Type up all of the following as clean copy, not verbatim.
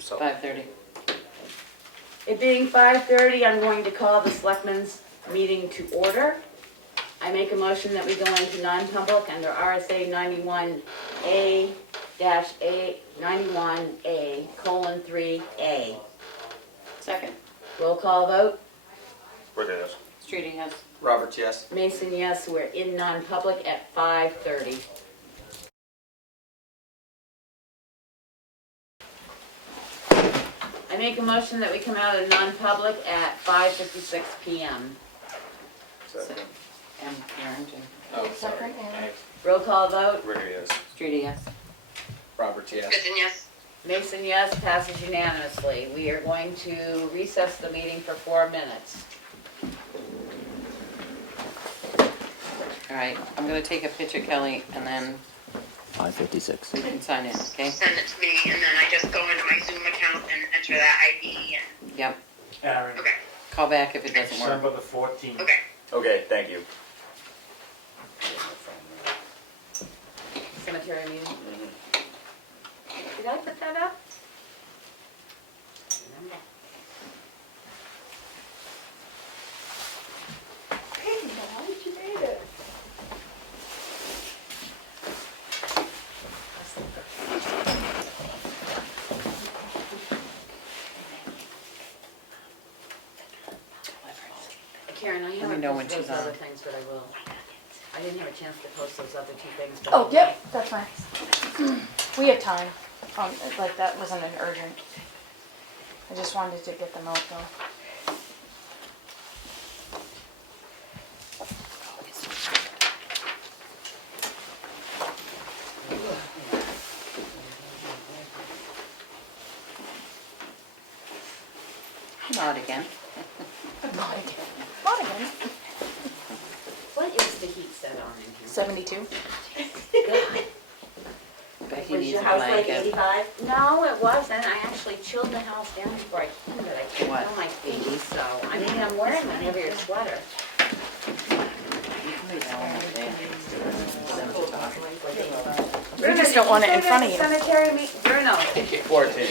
believe so. 5:30. It being 5:30, I'm going to call the Selectmen's meeting to order. I make a motion that we go into non-public under RSA 91A-3A. Second. Roll call vote. Rick, yes. Streeting, yes. Roberts, yes. Mason, yes. We're in non-public at 5:30. I make a motion that we come out of non-public at 5:56 p.m. Second. And Karen, too. Oh, sorry. Roll call vote. Rick, yes. Streeting, yes. Roberts, yes. Kristen, yes. Mason, yes. Passes unanimously. We are going to recess the meeting for 4 minutes. All right, I'm gonna take a picture, Kelly, and then 5:56. we can sign in, okay? Send it to me, and then I just go into my Zoom account and enter that ID. And Yep. Aaron, okay, Call back if it doesn't work. December the 14th. okay. Okay, thank you. Cemetery meeting. Did I put that up? Karen, I Let me haven't know when posted she's those other on. things, but I will. I didn't have a chance to post those other two things. But I Oh, will. yep, that's fine. We have time. Like that wasn't an urgent. I just wanted to get them out though. Not again. Not again. Not again. What is the heat set on in here? 72. Becky Was needs your a house like blanket. 85? No, it wasn't. I actually chilled the house down before I came, but I can't What? feel my feet, so, I mean, I'm wearing a heavier sweater. You can lay down over there. We just don't want it in front of you. Cemetery meeting, Bruno, 14.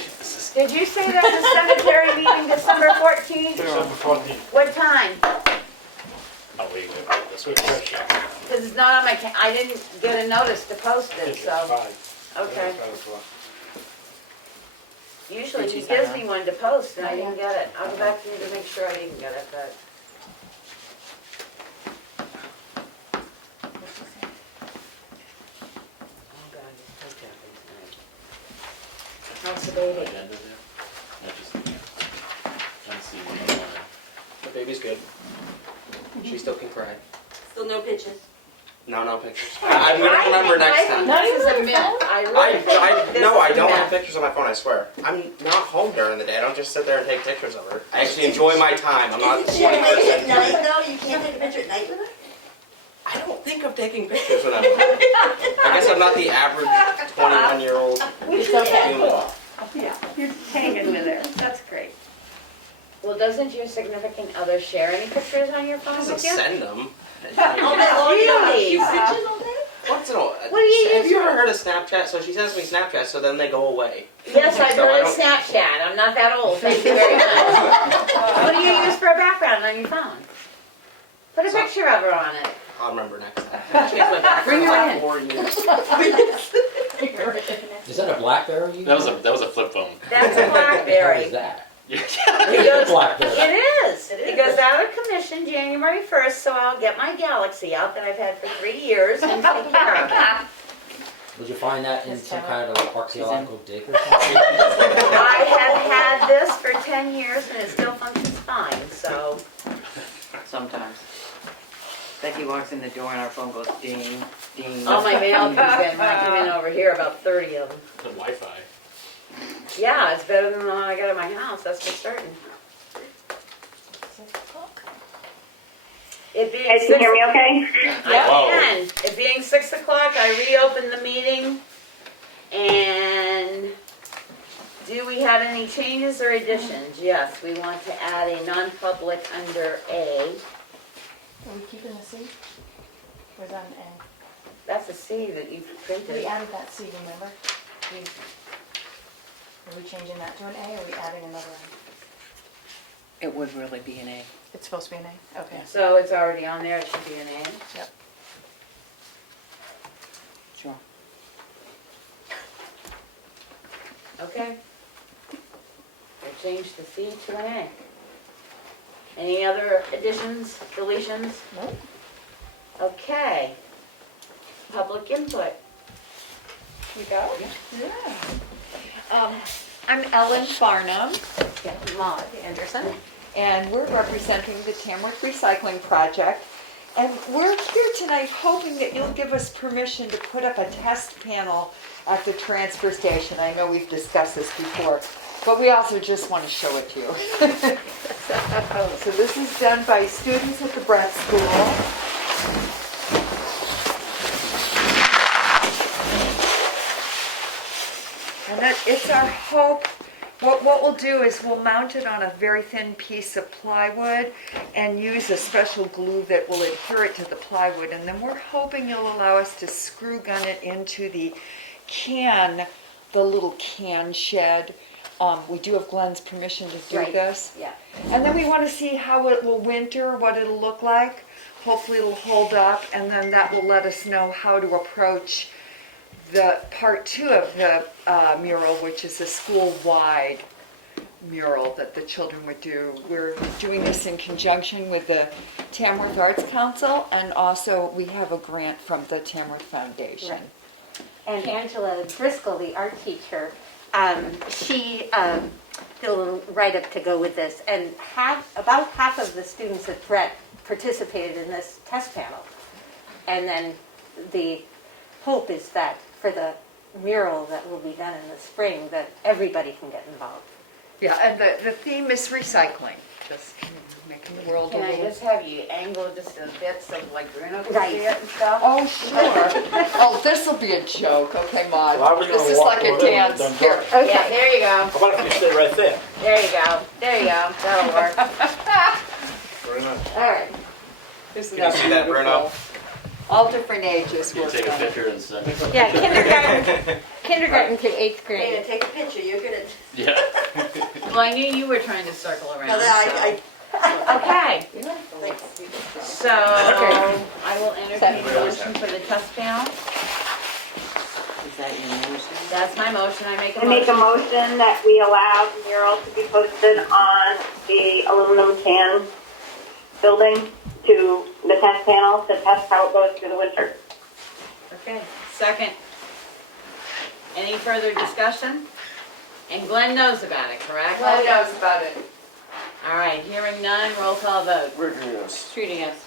did you say there's a cemetery meeting December 14th? December 14th. What time? Oh, wait, this was fresh. Because it's not on my, I didn't get a notice to post it, It's so, 5. okay. 5 o'clock. Usually Did he you gives sign me on? one to post and I didn't get it. I'll go back to you to make sure I didn't get it, but. Oh God, this toe tapping tonight. How's the baby? The baby's good. She still can cry. Still no pitches. No pictures. I'm gonna remember next time. This is a myth. I really think this No, is I a don't myth. have pictures on my phone, I swear. I'm not home during the day. I don't just sit there and take pictures of her. I actually enjoy my time. I'm not 20%. at night though? You can't take a picture at night with her? I don't think of taking pictures when I'm home. I guess I'm not the average 21-year-old It's okay. human. Yeah, you're hanging with her. That's great. Well, doesn't your significant other share any pictures on your phone Doesn't with you? send them. Really? Once in a while. What do you Have use you for- ever heard of Snapchat? So she sends me Snapchat, so then they go away. Yes, I've So I heard of don't- Snapchat. I'm not that old. Thank you very much. What do you use for a background on your phone? Put a picture of her on it. I'll remember next time. I changed my background Bring her about in. 4 years. Is that a BlackBerry? You That got? was a flip phone. That's a What the hell BlackBerry. is that? It goes, BlackBerry. it is. It goes out of commission January 1st, so I'll get my Galaxy out that I've had for 3 years and take care of it. Did you find that in His some camera. kind of archaeological dig or something? I have had this for 10 years and it still functions fine, so. Sometimes. Becky walks in the door and our phone goes ding, ding. All my mail comes in, when I come in over here, about 30 of them. The Wi-Fi. Yeah, it's better than the one I got at my house, that's for certain. 6 o'clock. It being Guys, can you hear me okay? I can. It being 6 o'clock, I reopen the meeting. And do we have any changes or additions? Yes, we want to add a non-public under A. Are we keeping the C? Or is that an N? That's a C that you We printed. added that C, remember? We Are we changing that to an A, or are we adding another A? It would really be an A. It's supposed to be an A? Okay. So it's already on there, it should be an A. Yep. Sure. Okay. I changed the C to an A. Any other additions, deletions? Nope. Okay. Public input. You go? Yeah. I'm Ellen Farnham, Maud Anderson. and we're representing the Tamworth Recycling Project. And we're here tonight hoping that you'll give us permission to put up a test panel at the transfer station. I know we've discussed this before, but we also just want to show it to you. So this is done by students at the Brett School. And it's our hope. What we'll do is we'll mount it on a very thin piece of plywood and use a special glue that will adhere it to the plywood. And then we're hoping you'll allow us to screw gun it into the can, the little can shed. We do have Glenn's permission to do Right. this. Yeah. And then we want to see how it will winter, what it'll look like. Hopefully it'll hold up, and then that will let us know how to approach the part 2 of the mural, which is a school-wide mural that the children would do. We're doing this in conjunction with the Tamworth Arts Council, and also we have a grant from the Tamworth Foundation. Right. And Angela Driscoll, the art teacher, she did a little write-up to go with this, and about half of the students at Brett participated in this test panel. And then the hope is that for the mural that will be done in the spring, that everybody can get involved. Yeah, and the theme is recycling, just making the world a Can I little... just have you angle just a bit so like Bruno can Right. see it and stuff? Oh, sure. Oh, this'll be a joke, okay, Maud. Well, I was This gonna is walk like a over there when dance. we're done Here. talking. Yeah, there you go. How about if you stay right there? There you go. There you go. That'll work. Very nice. All right. Isn't Can you see that, Bruno? beautiful? All different ages You work take a on it. picture and send it. Yeah, kindergarten to 8th grade. Take a picture, you're gonna, Yeah. Well, I knew you were trying to circle around. no, so. Okay. So I will entertain a motion for the test panel. Is that your motion? That's my motion. I make a I make a motion. motion that we allow the mural to be posted on the aluminum can building to the test panel to test how it goes through the winter. Okay. Second. Any further discussion? And Glenn knows about it, correct? Glenn knows about it. All right. Hearing none. Roll call vote. Rick, yes. Trudy, yes.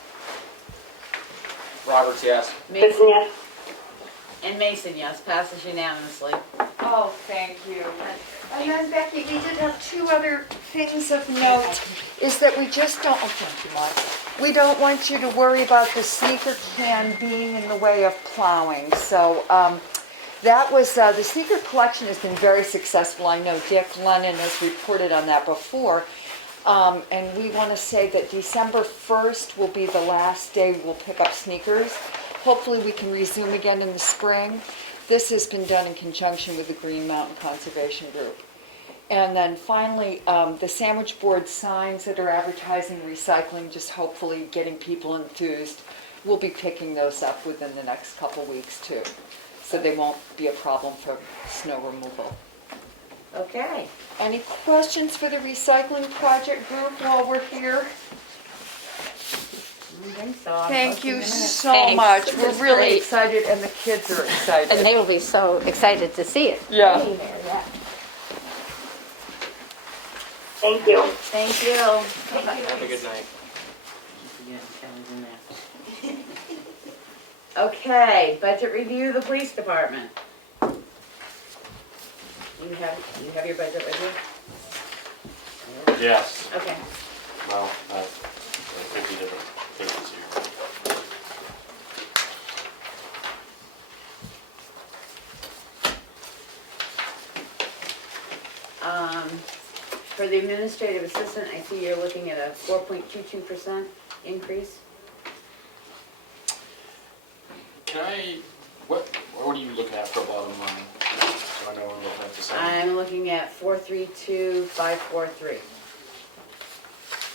Roberts, yes. Kristen, yes? And Mason, yes. Passes unanimously. Oh, thank you. And then Becky, we did have 2 other things of note, is that we just don't, oh, thank you, Mark. We don't want you to worry about the sneaker can being in the way of plowing. So that was, the sneaker collection has been very successful. I know Dick Lennon has reported on that before. And we want to say that December 1st will be the last day we'll pick up sneakers. Hopefully we can resume again in the spring. This has been done in conjunction with the Green Mountain Conservation Group. And then finally, the sandwich board signs that are advertising recycling, just hopefully getting people enthused. We'll be picking those up within the next couple weeks too. So they won't be a problem for snow removal. Okay. Any questions for the recycling project group while we're here? I don't think so. I'm Thank posting you the minutes. so Thanks. much. This We're is really great. excited and the kids are excited. And they will be so excited to see it. Yeah. Being there, yeah. Thank you. Thank you. Have a good night. Yeah, Kelly's in there. Okay, budget review, the police department. You have your budget with you? Yes. Okay. Well, I think we different pages here. For the administrative assistant, I see you're looking at a 4.22% increase. Can I, what are you looking at for bottom line? So I know I'm looking at the same. I'm looking at 432,543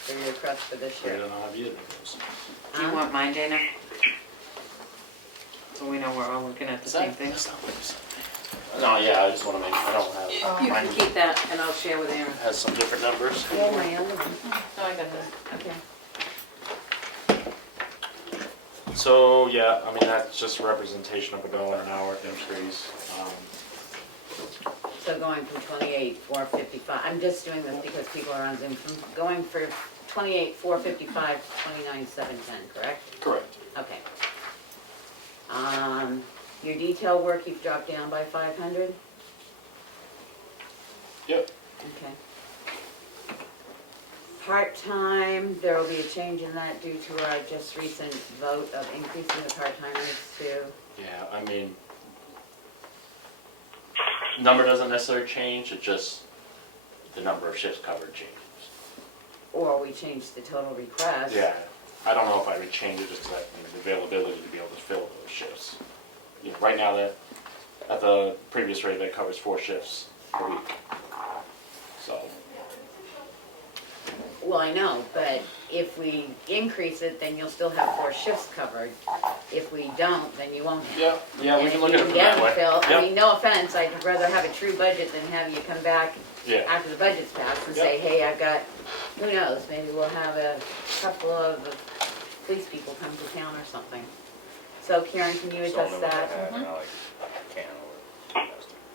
for your request for this We year. don't have either of those. Do you want mine, Dana? So we know we're all looking at the Is same that, thing. that's not what you said. No, yeah, I just wanna make, I don't have, You mine can keep that and I'll share with Aaron. has some different numbers. Oh, my other one. No, I got that. Okay. So, yeah, I mean, that's just a representation of a dollar an hour increase. So going from 28,455, I'm just doing this because people are on Zoom, from going for 28,455 to 29,710, correct? Correct. Okay. Your detail work, you've dropped down by 500? Yep. Okay. Part-time, there will be a change in that due to our just recent vote of increasing the part-time rates to, Yeah, I mean, number doesn't necessarily change, it just, the number of shifts covered changes. or we changed the total request. Yeah, I don't know if I would change it just because I need the availability to be able to fill those shifts. You know, right now, that, at the previous rate, that covers 4 shifts a week. So, Well, I know, but if we increase it, then you'll still have 4 shifts covered. If we don't, then you won't have. yeah, we And can if look you at it from get that way. them, Phil, I Yep. mean, no offense, I'd rather have a true budget than have you come back Yeah, after the budget's passed and Yep. say, hey, I've got, who knows, maybe we'll have a couple of police people come to town or something. So Karen, can you adjust that?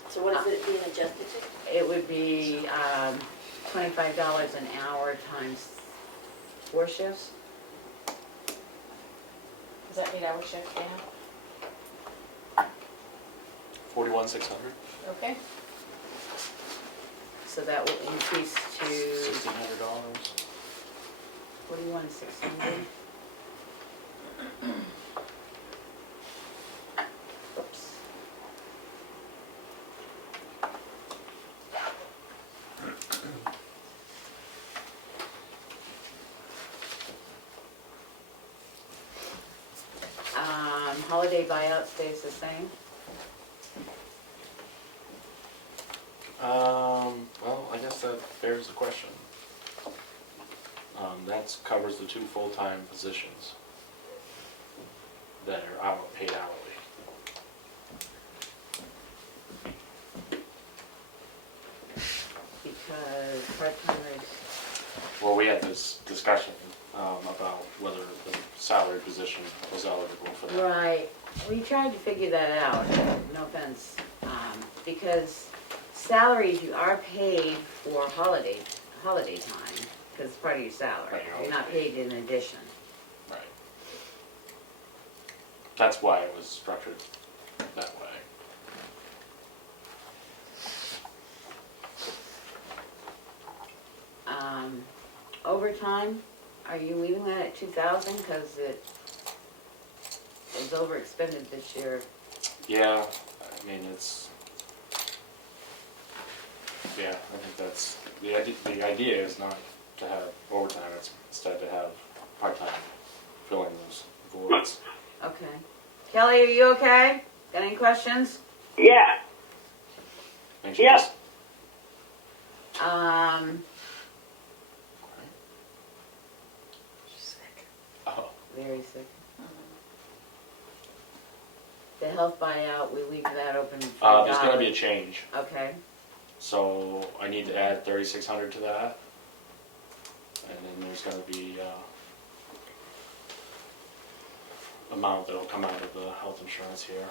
So what is it being adjusted to? It would be $25 an hour times 4 shifts. Is that 8 hour shift, Dana? 41,600, Okay. So that will increase to $1,600. 41,600. Oops. Holiday buyout stays the same. Well, I guess that bears the question. That covers the 2 full-time positions that are paid hourly. Because part-timers, Well, we had this discussion about whether the salary position was eligible for that. right, we tried to figure that out, no offense, because salaries, you are paid for holiday time, because it's part of your salary. Right, you're You're not paid in addition. Right. That's why it was structured that way. Overtime, are you leaving that at 2,000, because it was overexpended this year? Yeah, I mean, it's, yeah, I think that's, the idea is not to have overtime, it's instead to have part-time filling those voids. Okay. Kelly, are you okay? Got any questions? Yeah, Makes you Yeah. just- Oh, Very sick. The health buyout, we leave that open for there's gonna be a $1. change, Okay, so I need to add 3,600 to that. And then there's gonna be, amount that'll come out of the health insurance here.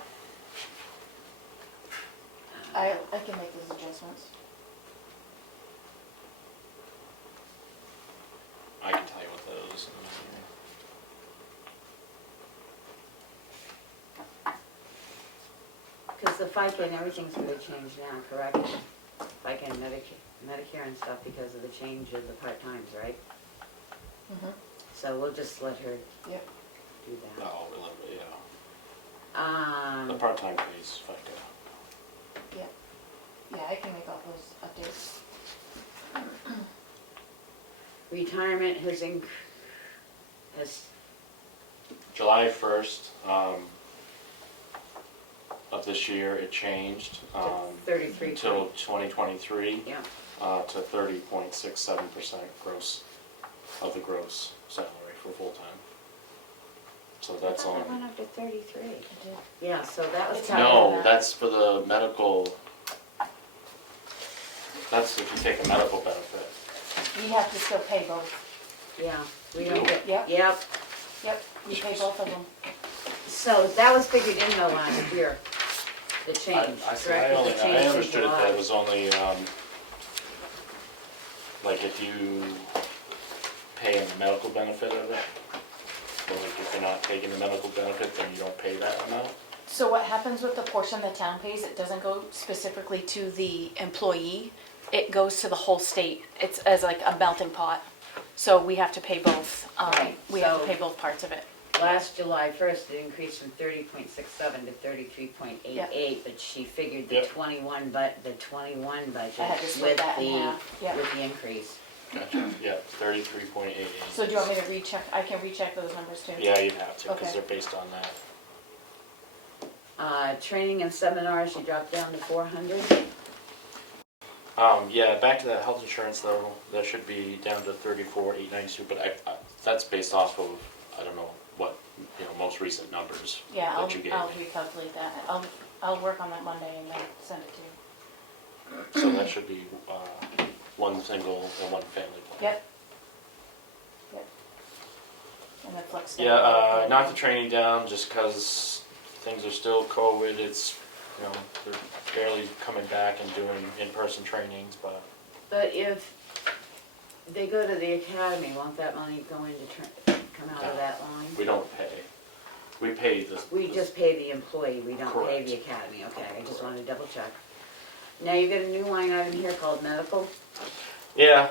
I can make those adjustments. I can tell you what those. because the FICA and everything's gonna change now, correct? FICA and Medicare and stuff because of the change of the part-times, right? Mhm. So we'll just let her Yep. do that. Oh, a little bit, yeah. The part-time pays FICA. Yeah, I can make all those updates. Retirement has, July 1st, of this year, it changed, 33. until 2023, Yeah, to 30.67% gross, of the gross salary for full-time. So that's I thought on. it went up to 33. Yeah, so that was. No, that's for the medical, that's if you take a medical benefit. You have to still pay both. Yeah, we You don't do? get, Yep. yep. Yep, you pay both of them. So that was figured in though last year, the change, I correct? With the change I in understood it that July. it was only, like if you pay in the medical benefit of it, or like if you're not taking the medical benefit, then you don't pay that amount. So what happens with the portion the town pays, it doesn't go specifically to the employee, it goes to the whole state. It's as like a melting pot. So we have to pay both, Right, we have to so- pay both parts of it. Last July 1st, it increased from 30.67 to 33.88, but she figured the Yep. 21 budget I had to split that in half, yep. with the increase. Gotcha. Yeah, 33.88. So do you want me to recheck, I can recheck those numbers too? Yeah, you'd have to, because Okay. they're based on that. Training and seminars, she dropped down to 400. Yeah, back to that health insurance though, that should be down to 34,892, but that's based off of, I don't know, what, most recent numbers Yeah, that you gave I'll me. recalculate that. I'll work on that Monday and then send it to you. So that should be, one single and one family plan. Yep. Yep. And the flex. Yeah, knock the training down just because things are still COVID. It's, they're barely coming back and doing in-person trainings, but But if they go to the academy, won't that money go into, come out of that line? we don't pay. We pay the. We just pay the employee, we don't pay Correct. the academy, okay, I just wanted to double check. Now you got a new line item here called medical. Yeah,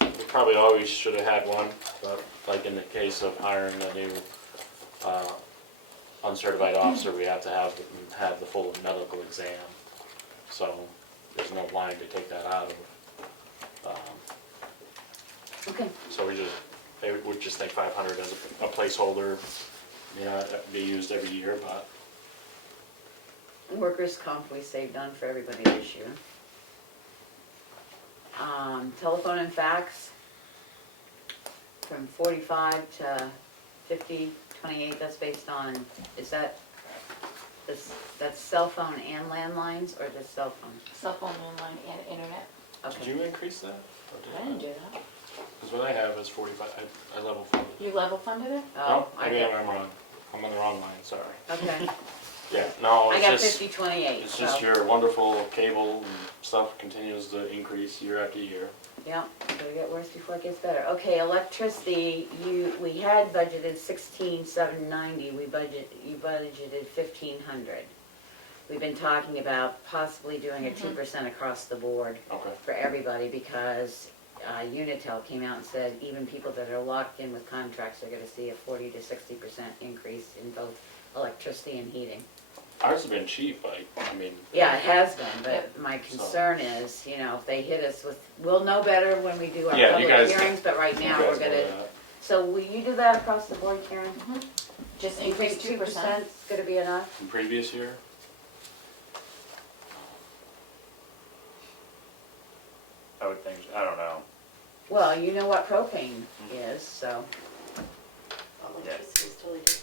we probably always should have had one, but like in the case of hiring a new uncertified officer, we have to have the full medical exam. So there's no line to take that out of. Okay. So they would just think 500 as a placeholder, that'd be used every year, but Workers' comp we saved on for everybody this year. Telephone and fax, from 45 to 50, 28, that's based on, that's cell phone and landlines, or just cell phone? Cell phone, landline, and internet. did Okay. you increase that? Or I didn't do that. Because what I have is 45, I level funded. You level funded it? Oh, No, I maybe got, I'm wrong. I'm on the wrong line, sorry. okay, Yeah, no, I it's got just, 50, 28, it's so, just your wonderful cable and stuff continues to increase year after year. yeah, it'll get worse before it gets better. Okay, electricity, we had budgeted 16,790, you budgeted 1,500. We've been talking about possibly doing a 2% across the board Okay. for everybody because Unitel came out and said even people that are locked in with contracts are gonna see a 40 to 60% increase in both electricity and heating. Ours has been cheap, I mean. Yeah, it has been, but my concern is, if they hit us with, we'll know better when we do our Yeah, you public guys- hearings, but right you now guys we're know gonna, that. so will you do that across the board, Karen? Just You think increase 2%. 2% is gonna be enough? From previous year? I would think, I don't know. Well, you know what propane is, so. Electricity is totally different.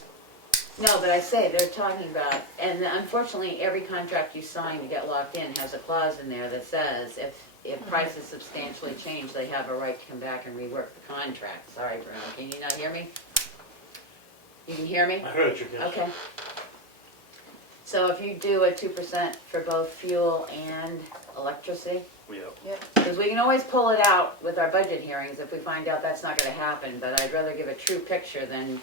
No, but I say, they're talking about, and unfortunately, every contract you sign to get locked in has a clause in there that says if prices substantially change, they have a right to come back and rework the contract. Sorry, Bruno, can you not hear me? You can hear me? I heard you, yes. Okay. So if you do a 2% for both fuel and electricity, Yep. because we can always pull it out with our budget hearings if we find out that's not gonna happen, but I'd rather give a true picture than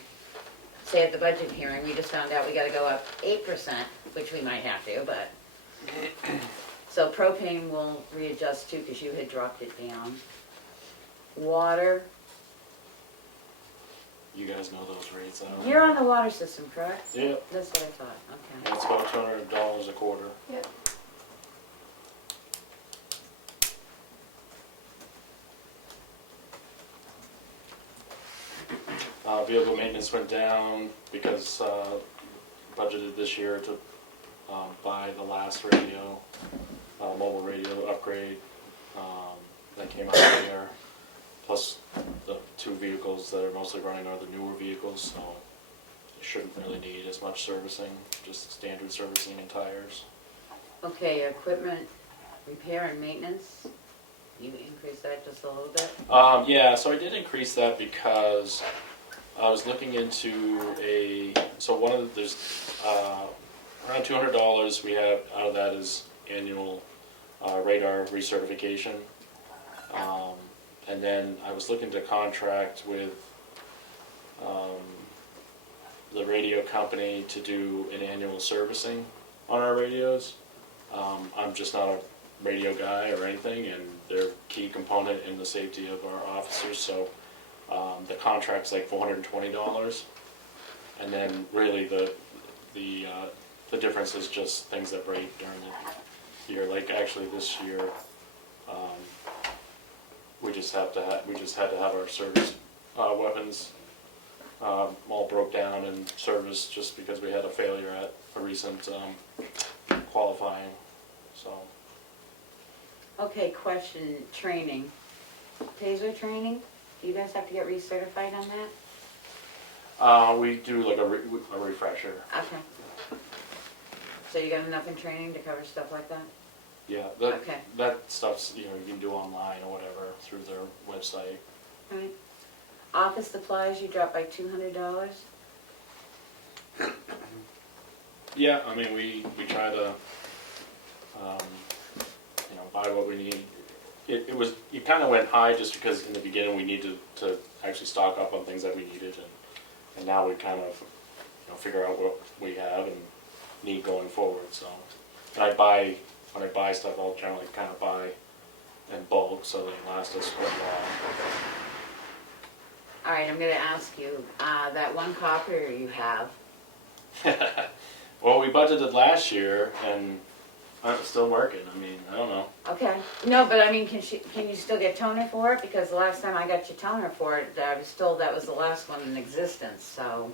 say at the budget hearing, we just found out we gotta go up 8%, which we might have to, but. So propane will readjust too, because you had dropped it down. Water, You guys know those rates, I don't know. you're on the water system, correct? Yeah, That's what I thought, okay. and it's about $200 a quarter. Yep. Vehicle maintenance went down because budgeted this year to buy the last radio, mobile radio upgrade that came out there. Plus the 2 vehicles that are mostly running are the newer vehicles, so it shouldn't really need as much servicing, just standard servicing and tires. Okay, equipment repair and maintenance, you increase that just a little bit? Yeah, so I did increase that because I was looking into there's around $200 we have out of that is annual radar recertification. And then I was looking to contract with the radio company to do an annual servicing on our radios. I'm just not a radio guy or anything, and they're a key component in the safety of our officers, so the contract's like $420. And then really the difference is just things that break during the year. Like actually this year, we just had to have our service weapons all broke down and serviced just because we had a failure at a recent qualifying. So. Okay, question, training. Taser training, do you guys have to get recertified on that? We do like a refresher. Okay. So you got enough in training to cover stuff like that? Yeah, Okay. that stuff's, you can do online or whatever through their website. Right. Office supplies, you dropped by $200? Yeah, I mean, we try to, buy what we need. It kind of went high just because in the beginning we needed to actually stock up on things that we needed, and now we kind of, figure out what we have and need going forward. So, and when I buy stuff, I'll generally kind of buy in bulk so they last us quite All right, I'm gonna ask you, that one copier you have, long. Well, we budgeted last year, and it's still working. I mean, I don't know. okay. No, but I mean, can you still get toner for it? Because the last time I got you toner for it, I was told that was the last one in existence, so.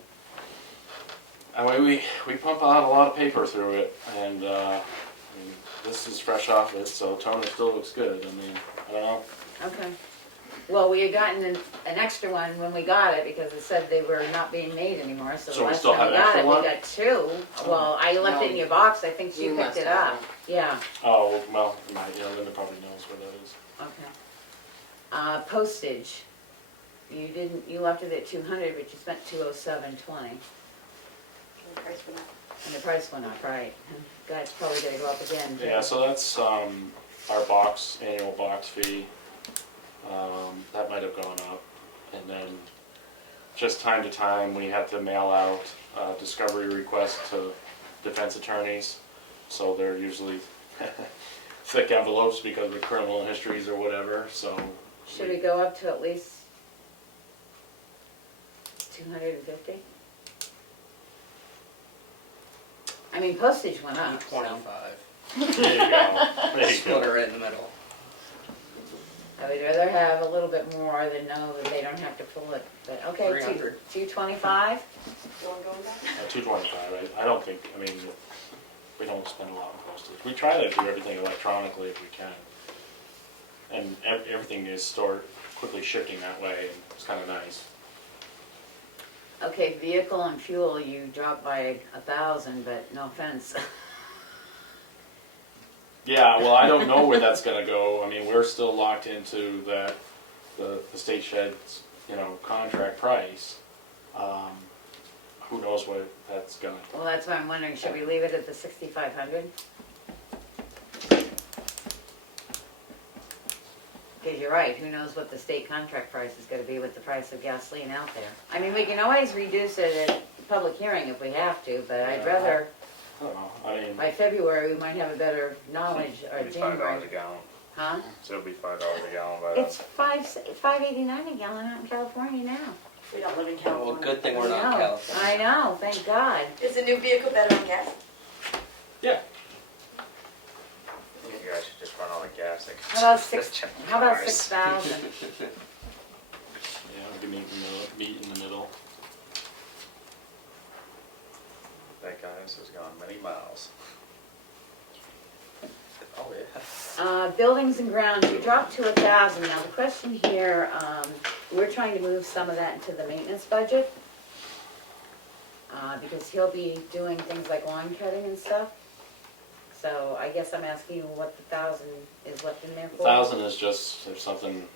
I mean, we pump out a lot of paper through it, and this is fresh off it, so toner still looks good. I mean, I don't know. Okay. Well, we had gotten an extra one when we got it because it said they were not being made anymore. So So the we last still time we have got an it, extra we one? got 2. Well, I left it in your box. I think you picked it up. Yeah. Oh, well, Linda probably knows where that is. Okay. Postage. You left it at 200, but you spent 207.20. The price went up. And the price went up, right? God, it's probably gonna go up again. too. Yeah, so that's our annual box fee. That might have gone up. And then just time to time, we have to mail out discovery requests to defense attorneys. So they're usually thick envelopes because of criminal histories or whatever, so. Should it go up to at least 250? I mean, postage went up. so- 25. There you go. There you Split it go. right in the middle. I would rather have a little bit more than know that they don't have to pull it, but okay, 300. 225? Still going back? 225, I don't think, we don't spend a lot on postage. We try to do everything electronically if we can. And everything is stored, quickly shifting that way, and it's kind of nice. Okay, vehicle and fuel, you dropped by 1,000, but no offense. Yeah, well, I don't know where that's gonna go. I mean, we're still locked into the state shed's, contract price. Who knows what that's gonna. Well, that's why I'm wondering, should we leave it at the 6,500? Because you're right, who knows what the state contract price is gonna be with the price of gasoline out there. I mean, we can always reduce it at public hearing if we have to, but I'd rather, I don't know, I mean, by February, we might have a better knowledge, or It'll be January. $5 a gallon. Huh? So it'll be $5 a gallon by then. It's $5.89 a gallon out in California now. We don't live in Well, California. good thing we're not in I know, California. I know, thank God. Is the new vehicle better on gas? yeah. You guys should just run all the gas. Like, How about cars. 6,000? Yeah, we can meet in the middle. That guy has gone many miles. Oh, yeah. Buildings and grounds, you dropped to 1,000. Now, the question here, we're trying to move some of that into the maintenance budget. Because he'll be doing things like lawn cutting and stuff. So I guess I'm asking you what the 1,000 is left in there for? 1,000 is just if something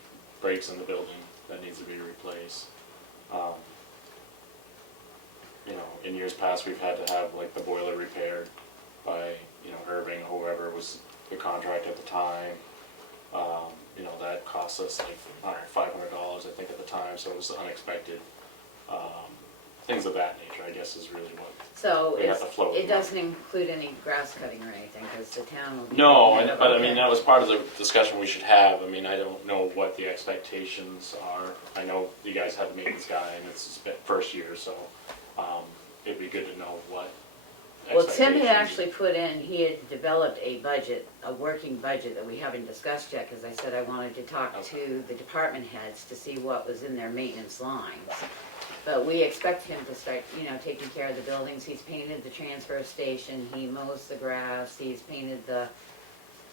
breaks in the building that needs to be replaced. You know, in years past, we've had to have like the boiler repaired by, you know, Irving, whoever was the contract at the time. You know, that cost us like $500, I think, at the time, so it was unexpected. Things of that nature, I guess, is really what So we have to float. it doesn't include any grass cutting or anything, because the town will be. No, paying it, but I okay. mean, that was part of the discussion we should have. I mean, I don't know what the expectations are. I know you guys have a maintenance guy, and it's his first year, so it'd be good to know what Well, Tim expectations. had actually put in, he had developed a budget, a working budget that we haven't discussed yet, because I said I wanted to talk to the department heads to see what was in their maintenance lines. But we expect him to start, you know, taking care of the buildings. He's painted the transfer station, he mows the grass, he's painted the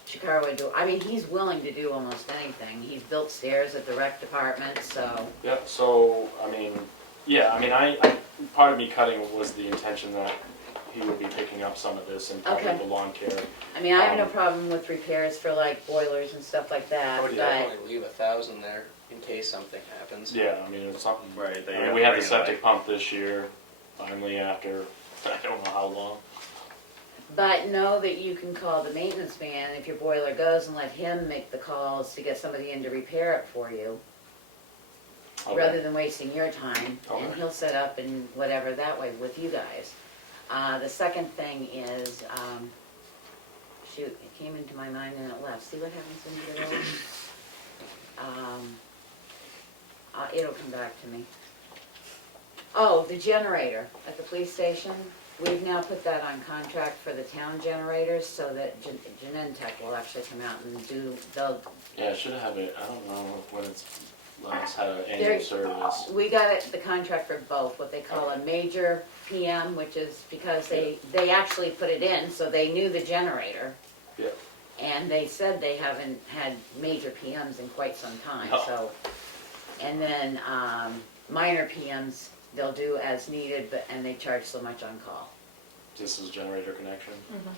Chicago door. I mean, he's willing to do almost anything. He's built stairs at the rec department, so. Yep, so, I mean, yeah, I mean, I part of me cutting was the intention that he would be picking up some of this and probably Okay. the lawn care. I mean, I have no problem with repairs for like boilers and stuff like that, I would but. definitely leave 1,000 there in case something happens. Yeah, I mean, it's something. Right, I mean, we had the septic pump this year, finally after, I don't know how long. But know that you can call the maintenance man if your boiler goes and let him make the calls to get somebody in to repair it for you, Okay. rather than wasting your time. And Okay. he'll set up and whatever that way with you guys. The second thing is, shoot, it came into my mind and it left. See what happens when you get old? It'll come back to me. Oh, the generator at the police station. We've now put that on contract for the town generators so that Genentech will actually come out and they'll, Yeah, I should have it, I don't know when it's last had an There- annual service. we got the contract for both, what they call a major PM, which is because they actually put it in, so they knew the generator. Yeah. And they said they haven't had major PMs in quite some time, No. so. And then, minor PMs, they'll do as needed, and they charge so much on call. This is generator connection.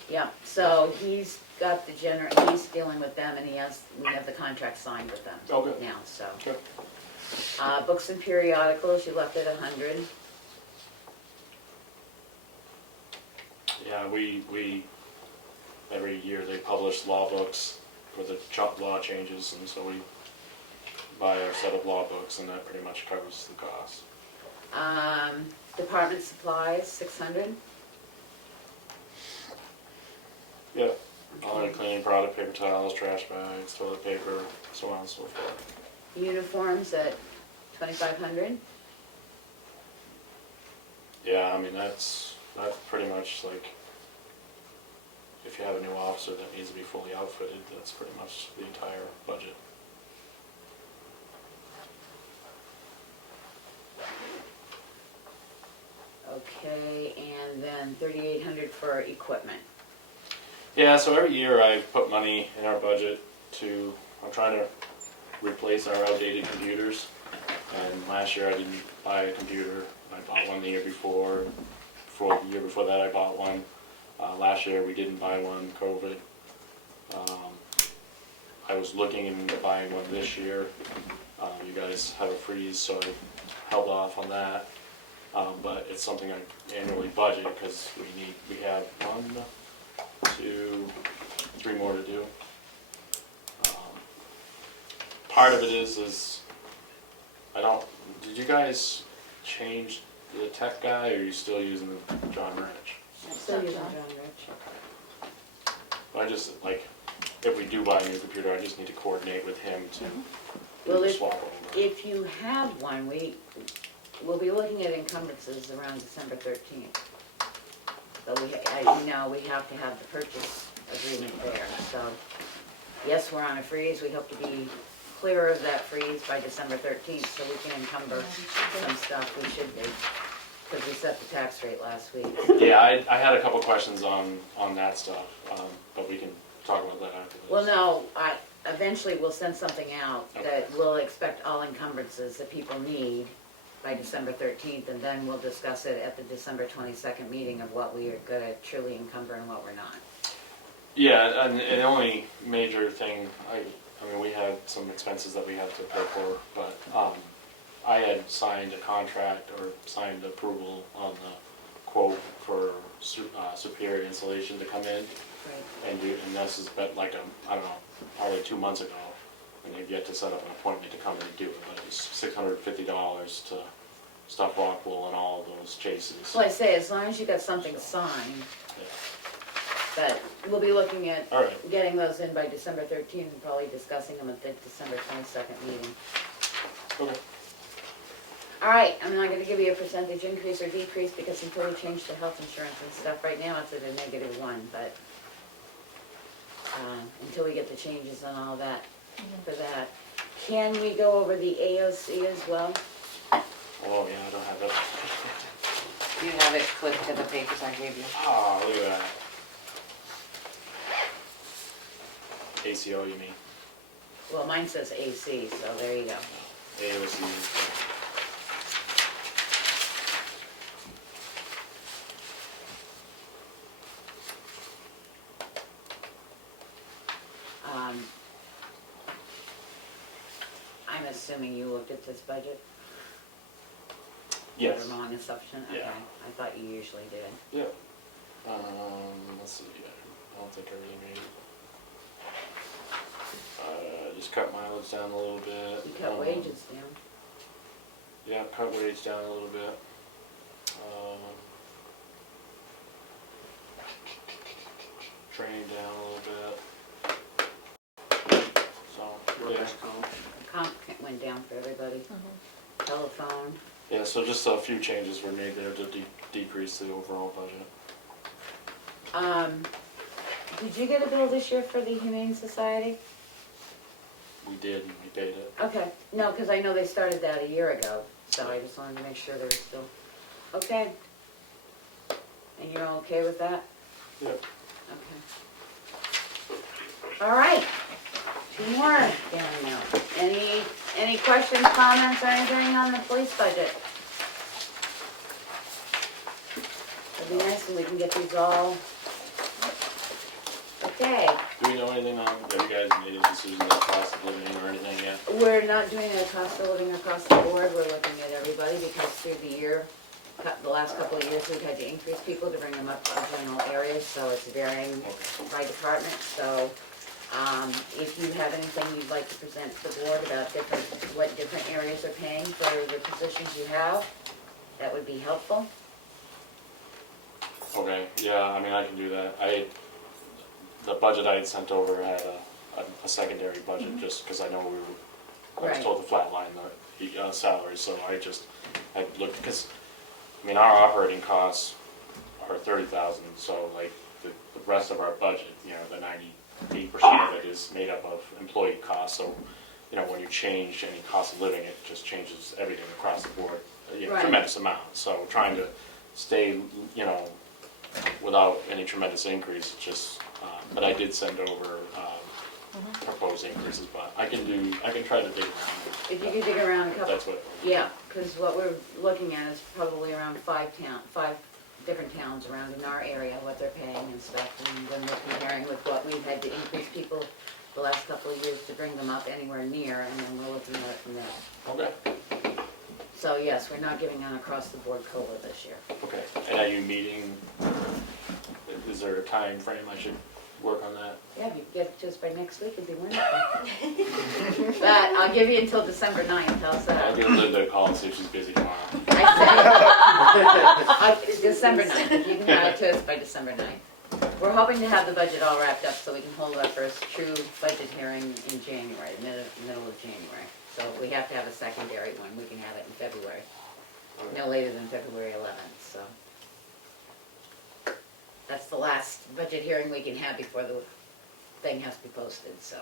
Yeah, so he's got the he's dealing with them, and we have the contract signed with them Oh, good. now, so. Good. Books and periodicals, you left at 100. Yeah, we, every year they publish law books for the law changes, and so we buy our set of law books, and that pretty much covers the cost. Department supplies, 600. Yeah, all the cleaning product, paper towels, trash bags, toilet paper, so on and so forth. Uniforms at 2,500. Yeah, I mean, that's pretty much like, if you have a new officer that needs to be fully outfitted, that's pretty much the entire budget. Okay, and then 3,800 for equipment. Yeah, so every year I put money in our budget I'm trying to replace our outdated computers. And last year I didn't buy a computer. I bought one the year before. The year before that I bought one. Last year we didn't buy one, COVID. I was looking into buying one this year. You guys have a freeze, so I held off on that. But it's something I annually budget because we have 1, 2, 3 more to do. Part of it is did you guys change the tech guy, or are you still using John Rich? I'm still using John Rich. I just, like, if we do buy a new computer, I just need to coordinate with him Well, to swap over. If you have one, we'll be looking at encumbrances around December 13th. So we have to have the purchase agreement there, so. Yes, we're on a freeze, we hope to be clear of that freeze by December 13th, so we can encumber some stuff, we should be. Because we set the tax rate last week. Yeah, I had a couple questions on that stuff, but we can talk about that after this. Well, no, eventually we'll send something out that Okay. will expect all encumbrances that people need by December 13th, and then we'll discuss it at the December 22nd meeting of what we are gonna truly encumber and what we're not. Yeah, and the only major thing, I mean, we had some expenses that we had to pay for, but I had signed a contract or signed approval on the quote for Superior Insulation to come in Right. and do, and this has been like, I don't know, probably 2 months ago, and they've yet to set up an appointment to come in and do it, but it was $650 to stuff rock wool and all of those chases. Well, I say, as long as you got something signed, Yeah. but we'll be looking at All right. getting those in by December 13th and probably discussing them at the December 22nd meeting. Okay. All right, I'm not gonna give you a percentage increase or decrease because until we change the health insurance and stuff, right now it's at a -1, but until we get the changes and all that for that. Can we go over the AOC as well? Oh, yeah, I don't have that. You have it clipped to the papers I gave you. Oh, look at that. ACO, you mean? Well, mine says AC, so there you go. AOC. I'm assuming you looked at this budget? Yes. Is that a wrong assumption? Okay, Yeah. I thought you usually did. Yeah. Let's see. I don't think I really made it. Just cut mileage down a little bit. You cut wages down. Yeah, cut wage down a little bit. Training down a little bit. So, yeah. The comp went down for everybody. Telephone. Yeah, so just a few changes were made there to decrease the overall budget. Did you get a bill this year for the Humane Society? We did, and we paid it. Okay, no, because I know they started that a year ago, so I just wanted to make sure they were still, okay. And you're okay with that? Yep. Okay. All right, 2 more down now. Any questions, comments, or anything on the police budget? It'd be nice when we can get these all. Okay, Do we know anything on, have you guys made a decision on the cost of living or anything yet? we're not doing a cost of living across the board, we're looking at everybody because through the year, the last couple of years, we've had to increase people to bring them up to general areas, so it's varying by department, so if you have anything you'd like to present to the board about what different areas are paying for the positions you have, that would be helpful. Okay, yeah, I mean, I can do that. The budget I had sent over had a secondary budget, just because I know I was Right. told to flatline the salaries, so I looked, because, I mean, our operating costs are 30,000, so like, the rest of our budget, you know, the 98% of it is made up of employee costs, so, you know, when you change any cost of living, it just changes everything across the board, you know, Right. tremendous amount, so trying to stay, you know, without any tremendous increase, just, but I did send over proposed increases, but I can try to dig around. If you could dig around a couple, That's what, yeah, because what we're looking at is probably around 5 different towns around in our area, what they're paying and stuff, and then we're comparing with what we've had to increase people the last couple of years to bring them up anywhere near, and then we're looking at it from there. okay, So yes, we're not giving an across-the-board COLA this year. okay. And are you meeting, is there a time frame I should work on that? Yeah, if you could get it to us by next week, it'd be wonderful. But I'll give you until December 9th, how's I'll that? give Linda a call and see if she's busy tomorrow. December 9th, if you can have it to us by December 9th. We're hoping to have the budget all wrapped up so we can hold our first true budget hearing in January, middle of January. So if we have to have a secondary one, we can have it in February, no later than February 11th, so. That's the last budget hearing we can have before the thing has to be posted, so.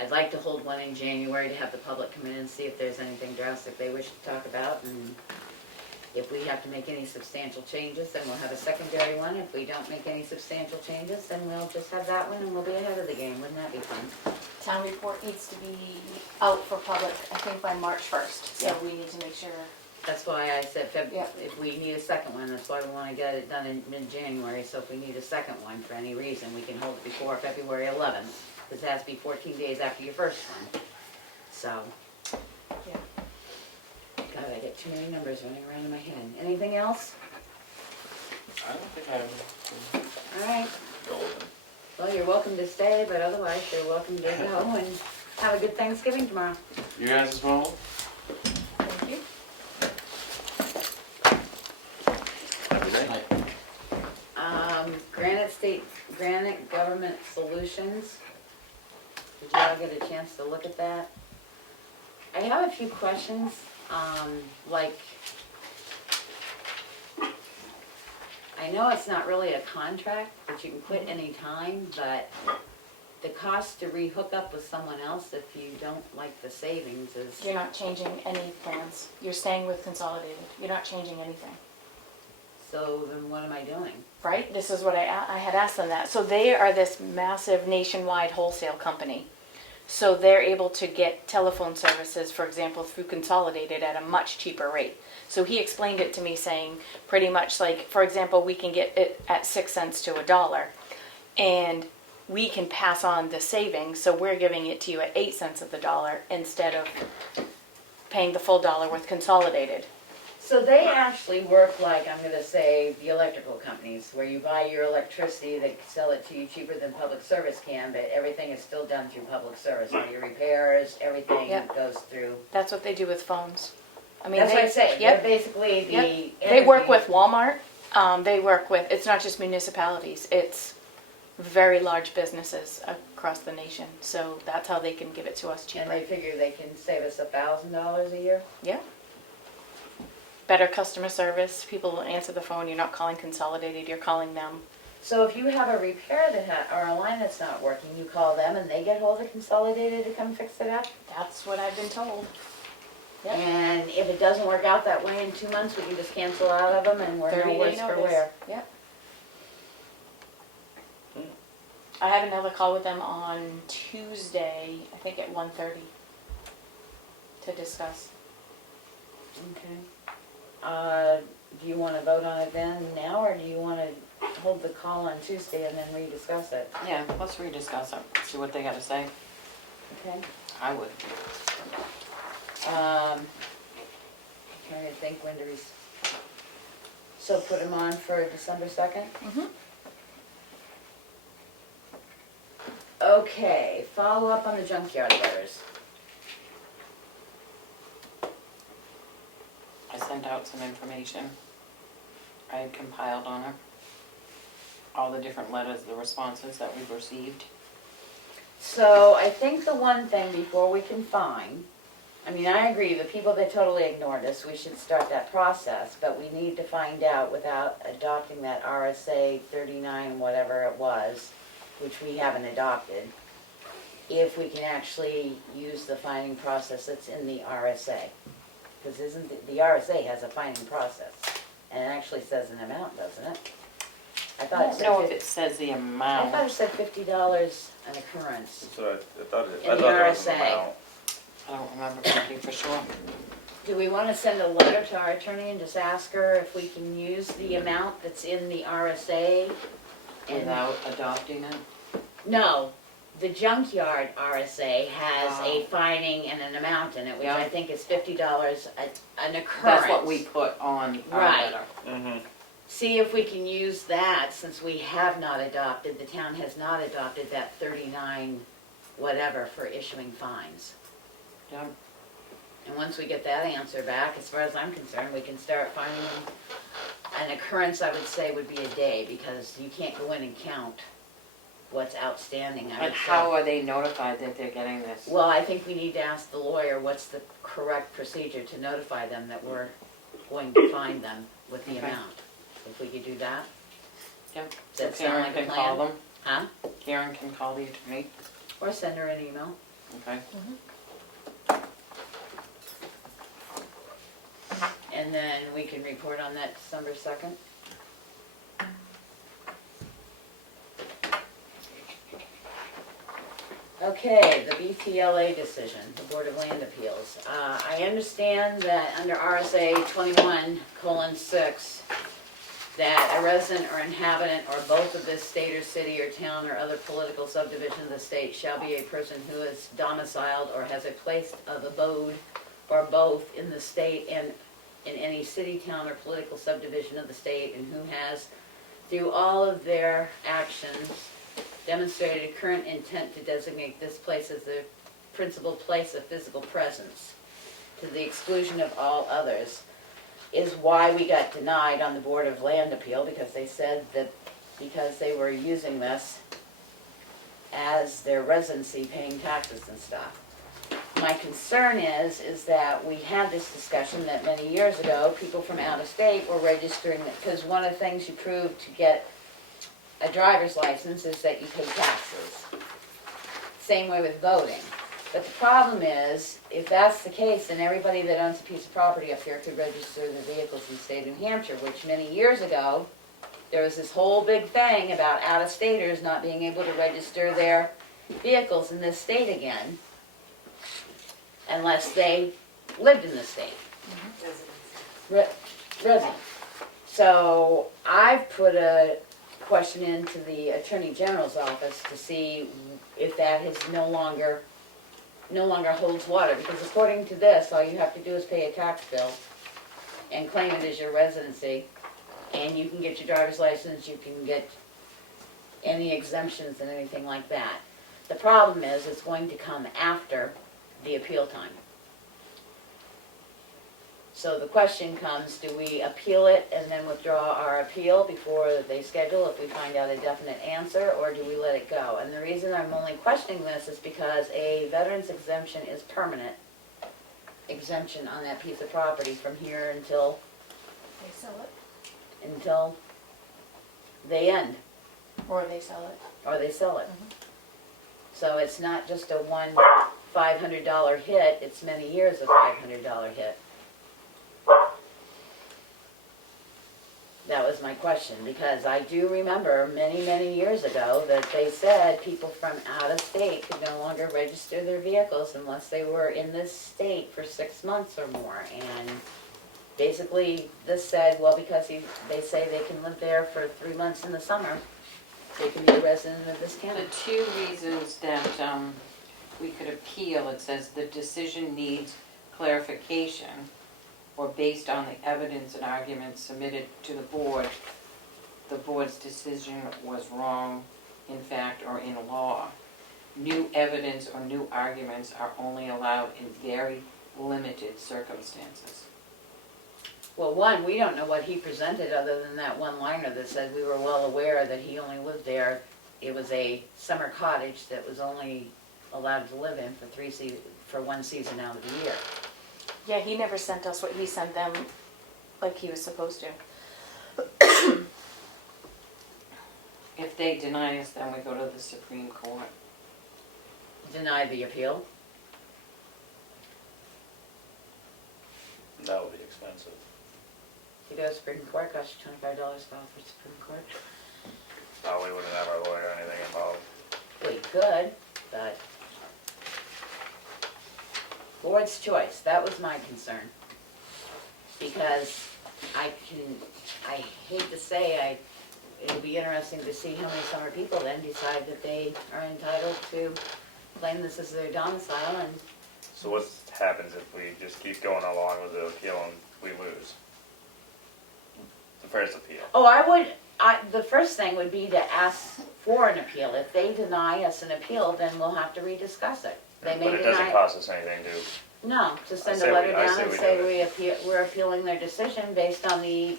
I'd like to hold one in January to have the public come in and see if there's anything drastic they wish to talk about, and If we have to make any substantial changes, then we'll have a secondary one. If we don't make any substantial changes, then we'll just have that one and we'll be ahead of the game. Wouldn't that be fun? Town report needs to be out for public, I think by March 1st, so Yeah. we need to make sure. That's why I said Yeah. if we need a second one, that's why we wanna get it done in mid-January. So if we need a second one for any reason, we can hold it before February 11th. Because it has to be 14 days after your first one. So. Yeah. God, I get too many numbers running around in my head. Anything else? I don't think I have. All right. Well, you're welcome to stay, but otherwise you're welcome to go and have a good Thanksgiving tomorrow. You guys as well? Thank you. Have a good night. Granite Government Solutions. Did you all get a chance to look at that? I have a few questions, like, I know it's not really a contract, that you can quit any time, but the cost to re-hook up with someone else if you don't like the savings is, You're not changing any plans. You're staying with Consolidated. You're not changing anything. so then what am I doing? Right? This is what I had asked them that. So they are this massive nationwide wholesale company. So they're able to get telephone services, for example, through Consolidated at a much cheaper rate. So he explained it to me saying pretty much like, for example, we can get it at 6 cents to $1 and we can pass on the savings. So we're giving it to you at 8 cents of the dollar instead of paying the full dollar with Consolidated. So they actually work like, I'm gonna say, the electrical companies, where you buy your electricity, they sell it to you cheaper than public service can, but everything is still done through public service. All your repairs, everything Yep. goes through. That's what they do with phones. I mean, That's what I say, they're Yep. basically Yep. the. They work energy- with Walmart. They work with, it's not just municipalities, it's very large businesses across the nation. So that's how they can give it to us And cheaper. they figure they can save us $1,000 a year? Yeah. Better customer service. People will answer the phone. You're not calling Consolidated, you're calling them. So if you have a repair or a line that's not working, you call them and they get hold of Consolidated to come fix it up? That's what I've been told. Yep. And if it doesn't work out that way in 2 months, we can just cancel out of them and we're no 30-day worse for notice. wear. Yep. I have another call with them on Tuesday, I think at 1:30, to discuss. Okay. Do you want to vote on it then now, or do you want to hold the call on Tuesday and then rediscuss it? Yeah, let's rediscuss it, see what they gotta say. Okay. I would. Trying to think when to so put them on for December 2nd? Mm-hmm. Okay, follow up on the junkyard letters. I sent out some information. I had compiled on it. All the different letters, the responses that we've received. So I think the one thing before we can find, I mean, I agree, the people that totally ignored us, we should start that process, but we need to find out without adopting that RSA 39, whatever it was, which we haven't adopted, if we can actually use the finding process that's in the RSA. Because isn't, the RSA has a finding process, and it actually says an amount, doesn't it? I I thought it don't said know if fif- it says the I thought amount. it said $50 an occurrence. So I thought it, In I the thought there was an RSA. amount. I don't remember thinking for sure. Do we want to send a letter to our attorney and just ask her if we can use the amount that's in the RSA? And Without adopting it. no, the junkyard RSA has a Oh. fining and an amount in it, which Yeah. I think is $50 an occurrence. That's what we put on our Right. letter. Mm-hmm. See if we can use that, since we have not adopted, the town has not adopted that 39 whatever for issuing fines. Yeah. And once we get that answer back, as far as I'm concerned, we can start finding an occurrence, I would say, would be a day, because you can't go in and count what's outstanding, I But would how say. are they notified that they're getting this? Well, I think we need to ask the lawyer what's the correct procedure to notify them that we're going to fine them with the Okay. amount. If we could do that? Yep. Does So that sound Karen like a can call plan? them. Huh? Karen can call the attorney. Or send her an email. Okay. And And then we can report on that December 2nd. Okay, the BTLA decision, the Board of Land Appeals. I understand that under RSA 21:6, that a resident or inhabitant or both of this state or city or town or other political subdivision of the state shall be a person who is domiciled or has a place of abode or both in the state and in any city, town, or political subdivision of the state, and who has, through all of their actions, demonstrated current intent to designate this place as the principal place of physical presence, to the exclusion of all others, is why we got denied on the Board of Land Appeal, because they said that because they were using this as their residency, paying taxes and stuff. My concern is that we had this discussion that many years ago, people from out of state were registering it, because one of the things you prove to get a driver's license is that you pay taxes. Same way with voting. But the problem is, if that's the case, then everybody that owns a piece of property up here could register their vehicles in the state of New Hampshire, which many years ago, there was this whole big thing about out-of-staters not being able to register their vehicles in this state again, unless they lived in the state. Residents. So I've put a question into the Attorney General's office to see if that is no longer holds water, because according to this, all you have to do is pay a tax bill and claim it as your residency, and you can get your driver's license, you can get any exemptions and anything like that. The problem is it's going to come after the appeal time. So the question comes, do we appeal it and then withdraw our appeal before they schedule if we find out a definite answer, or do we let it go? And the reason I'm only questioning this is because a veteran's exemption is permanent exemption on that piece of property from here until They sell it, they end, or they sell it. or they sell it. So it's not just a one $500 hit, it's many years of $500 hit. That was my question, because I do remember many, many years ago that they said people from out of state could no longer register their vehicles unless they were in this state for 6 months or more. And basically this said, well, because they say they can live there for 3 months in the summer, they can be a resident of this county. The two reasons that we could appeal, it says the decision needs clarification, or based on the evidence and arguments submitted to the board's decision was wrong in fact or in law. New evidence or new arguments are only allowed in very limited circumstances. Well, one, we don't know what he presented other than that one liner that said we were well aware that he only lived there. It was a summer cottage that was only allowed to live in for one season out of the year. Yeah, he never sent us what he sent them like he was supposed to. If they deny us, then we go to the Supreme Court. Deny the appeal. That would be expensive. You go to Supreme Court, costs you $25 to file for Supreme Court. No, we wouldn't have our lawyer or anything involved. We could, but board's choice, that was my concern. Because I hate to say, it'll be interesting to see how many summer people then decide that they are entitled to claim this as their domicile, and So what happens if we just keep going along with the appeal and we lose? The first appeal. the first thing would be to ask for an appeal. If they deny us an appeal, then we'll have to rediscuss it. They may But it doesn't deny, cost us anything to, no, to send I say a letter we down and do say it. we're appealing their decision based on the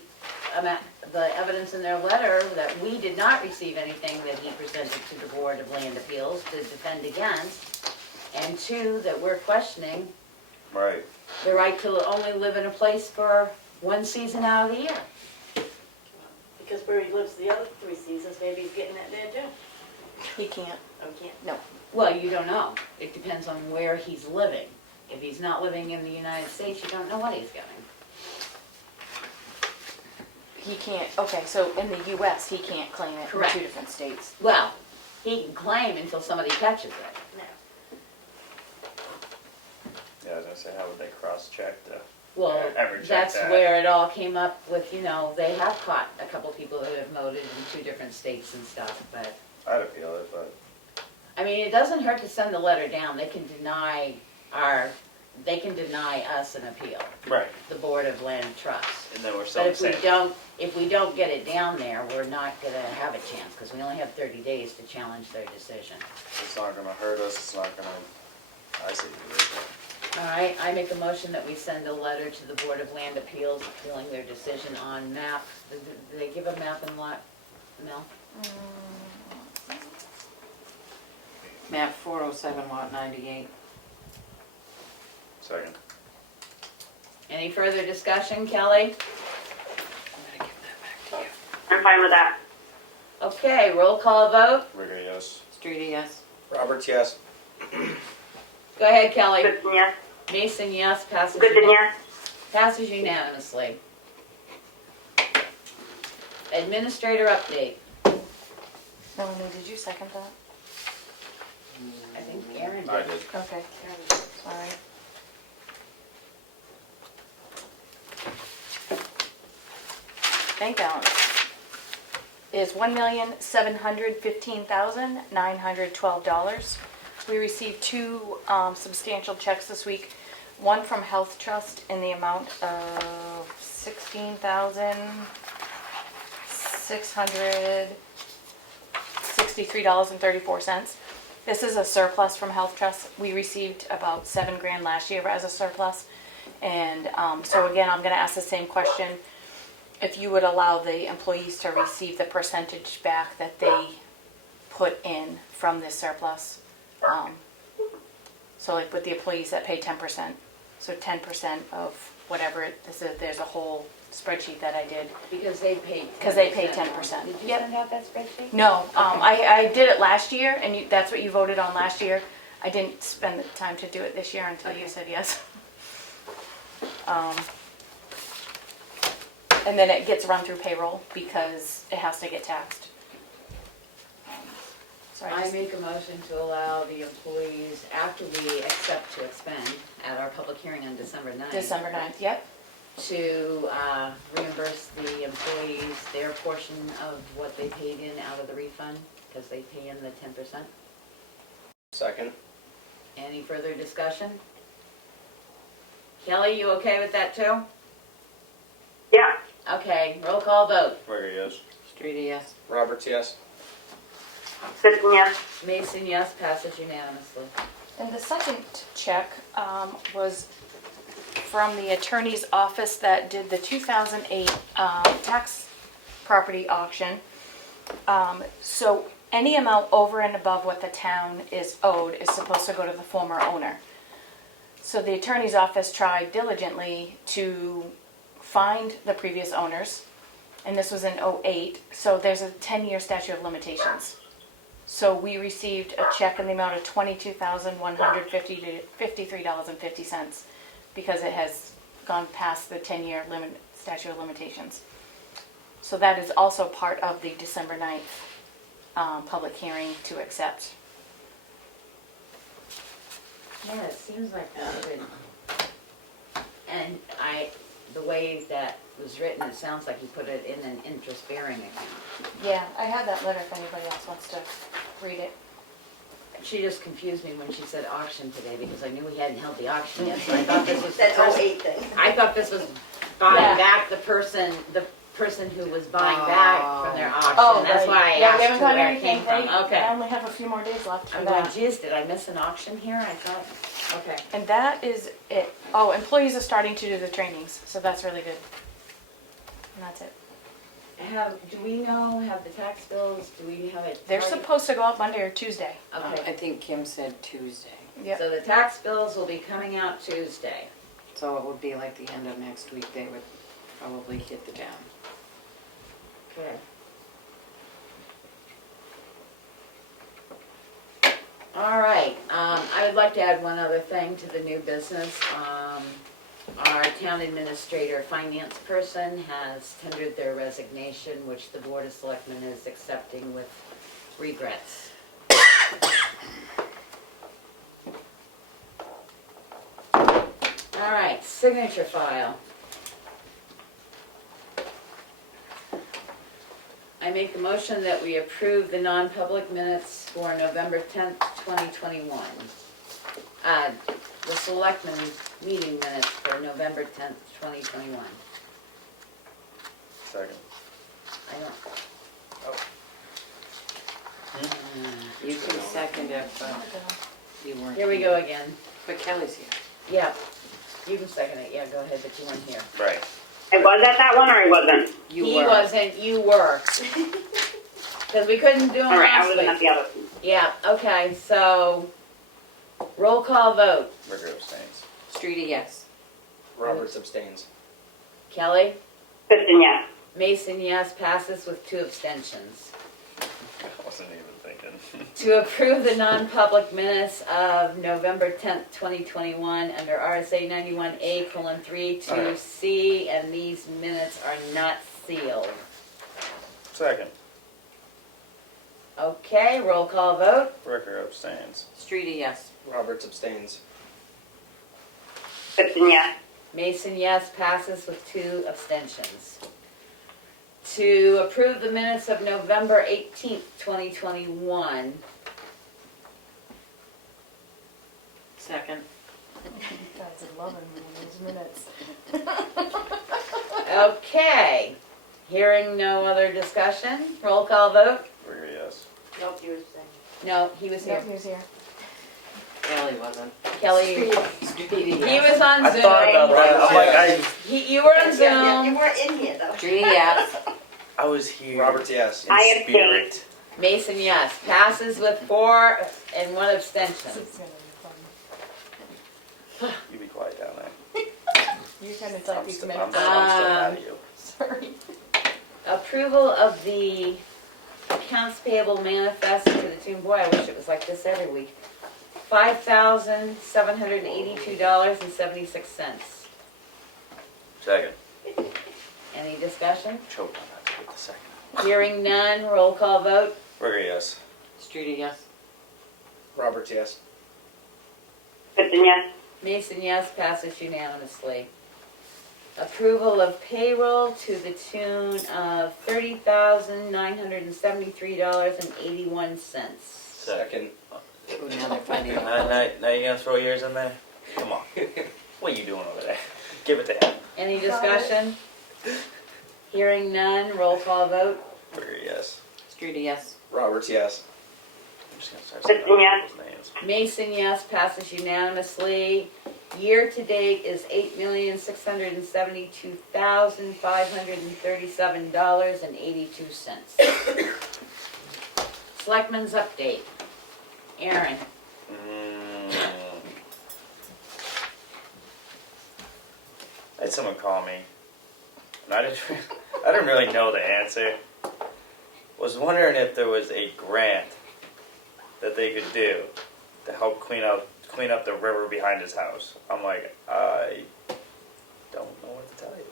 evidence in their letter that we did not receive anything that he presented to the Board of Land Appeals to defend against, and two, that we're questioning right. the right to only live in a place for one season out of the year. Because where he lives the other 3 seasons, maybe he's getting that there too. He can't. Oh, he can't? No. Well, you don't know. It depends on where he's living. If he's not living in the United States, you don't know what he's getting. He can't, okay, so in the US, he can't claim it in Correct. 2 different states. Well, he can claim until somebody catches it. Yeah, I was gonna say, how would they cross-check the, Well, ever check that's that? where it all came up with, you know, they have caught a couple people that have mowed it in 2 different states and stuff, but, I'd appeal it, but I mean, it doesn't hurt to send the letter down. They can deny us an appeal, right, the Board of Land Trust. and then we're But still if we safe. don't get it down there, we're not gonna have a chance, because we only have 30 days to challenge their decision. It's not gonna hurt us. It's not gonna. I see. All right, I make a motion that we send a letter to the Board of Land Appeals appealing their decision on map, did they give a map and lot, Mel? Map 407, lot 98. Second. Any further discussion, Kelly? I'm fine with that. Okay, roll call vote. Rigger, yes. Streety, yes. Roberts, yes. Go ahead, Kelly. Goodson, yes. Mason, yes, Goodson, yes. passes unanimously. Administrator update. Melanie, did you second that? I think Aaron did. I did. Okay, all right. Bank balance is $1,715,912. We received 2 substantial checks this week. One from Health Trust in the amount of $16,663.34. This is a surplus from Health Trust. We received about $7,000 last year as a surplus. And so again, I'm gonna ask the same question. If you would allow the employees to receive the percentage back that they put in from this surplus. So like with the employees that pay 10%, so 10% of whatever, there's a whole spreadsheet that I did. Because they paid 10%. Because they paid 10%. Did you Yep. send out that spreadsheet? No, I did it last year, and that's what you voted on last year. I didn't spend the time to do it this year until you said yes. And then it gets run through payroll because it has to get taxed. So I make a motion to allow the employees, after we accept to expend at our public hearing on December 9th. December 9th, yep. To reimburse the employees their portion of what they paid in out of the refund, because they pay in the 10%. Second. Any further discussion? Kelly, you okay with that too? Yeah. Okay, roll call vote. Rigger, yes. Streety, yes. Roberts, yes. Goodson, yes. Mason, yes, passes unanimously. And the second check was from the attorney's office that did the 2008 tax property auction. So any amount over and above what the town is owed is supposed to go to the former owner. So the attorney's office tried diligently to find the previous owners, and this was in '08, so there's a 10-year statute of limitations. So we received a check in the amount of $22,153.50 because it has gone past the 10-year statute of limitations. So that is also part of the December 9th public hearing to accept. Yeah, it seems like we should, and the way that was written, it sounds like you put it in an interest-bearing account. Yeah, I have that letter if anybody else wants to read it. She just confused me when she said auction today, because I knew we hadn't held the auction yet, so I thought this was the That person. 08 thing. I thought this was buying Yeah. back the person who was buying back from their auction. Oh, That's right. why I Yeah, we asked haven't who done where it came anything. from. Okay. I only have a few more days left for I'm going, that. geez, did I miss an auction here? I thought, okay. And that is it. Oh, employees are starting to do the trainings, so that's really good. And that's it. Do we know, have the tax bills, do we have it? They're supposed to go up Monday or Tuesday. Okay, I think Kim said Tuesday, Yep. so the tax bills will be coming out Tuesday. so it would be like the end of next week they would probably hit the town. Okay. All right, I would like to add one other thing to the new business. Our town administrator, finance person has tendered their resignation, which the Board of Selectmen is accepting with regrets. All right, signature file. I make the motion that we approve the non-public minutes for November 10th, 2021. The Selectmen meeting minutes for November 10th, 2021. Second. I don't, You can second it, but you weren't. here we go again. But Kelly's here. Yeah, you can second it, yeah, go ahead, but you weren't here. Right. I was at that one or I wasn't? You He were. wasn't, you were. Because we couldn't do them All right, I last wasn't at week. the other one. Yeah, okay, so, roll call vote. Ricker abstains. Streety, yes. Roberts abstains. Kelly? Kristen, yes. Mason, yes, passes with 2 abstentions. I wasn't even thinking. To approve the non-public minutes of November 10th, 2021, under RSA 91A:3 to C, and these minutes are not sealed. Second. Okay, roll call vote. Ricker abstains. Streety, yes. Roberts abstains. Kristen, yes. Mason, yes, passes with 2 abstentions. To approve the minutes of November 18th, 2021. Second. Guys are loving those minutes. Okay, hearing no other discussion, roll call vote. Ricker, yes. Nope, you were saying. No, he was here. Yep, he was here. Kelly wasn't. Kelly, Streety, he yes. was on I Zoom. thought about that. I'm like, You were on Yeah, you Zoom. weren't in here though. Streety, yes. I was here. Roberts, yes. in I abstain. spirit. Mason, yes, passes with 4 and 1 abstention. It's gonna be fun. You be quiet down there. You're gonna I'm type these still minutes. mad at you. Sorry. Approval of the accounts payable manifest to the tune, boy, I wish it was like this every week. $5,782.76. Second. Any discussion? Choked on that to get the second. Hearing none, roll call vote. Ricker, yes. Streety, yes. Roberts, yes. Kristen, yes. Mason, yes, passes unanimously. Approval of payroll to the tune of $30,973.81. Second. Oh, now they're finding out. Now you're gonna throw yours in there? Come on. What are you doing over there? Give it to him. Any discussion? Hearing none, roll call vote. Ricker, yes. Streety, yes. Roberts, yes. I'm just gonna start saying Kristen, yes. people's names. Mason, yes, passes unanimously. Year to date is $8,672,537.82. Selectmen's update. Aaron. I had someone call me, and I didn't really know the answer. Was wondering if there was a grant that they could do to help clean up the river behind his house. I'm like, I don't know what to tell you.